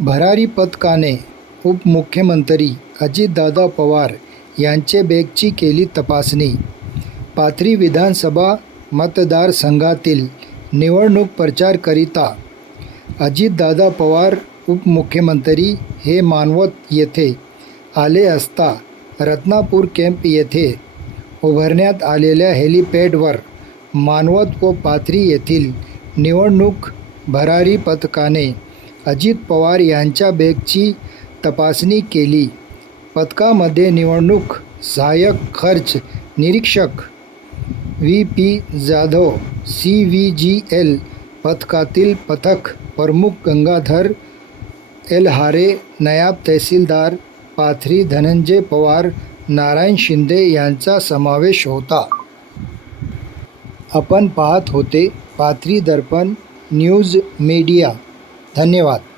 भरारी पथकाने उपमुख्यमंत्री अजितदादा पवार यांचे बॅगची केली तपासणी. पाथरी विधानसभा मतदारसंघातील निवडणूक प्रचारकरिता अजितदादा पवार उपमुख्यमंत्री हे मानवत येथे आले असता रत्नापूर कॅम्प येथे उभारण्यात आलेल्या हेलिपॅडवर मानवत व पाथरी येथील निवडणूक भरारी पथकाने अजित पवार यांच्या बॅगची तपासणी केली. पथकामध्ये निवडणूक सहाय्यक खर्च निरीक्षक V. P. Jadhav C. V. G. L. पथकातील पथक प्रमुख गंगाधर एलहारे नायब तहसीलदार पाथरी धनंजय पवार नारायण शिंदे यांचा समावेश होता. आपण पाहत होते पाथरी दर्पण न्यूज मीडिया. धन्यवाद.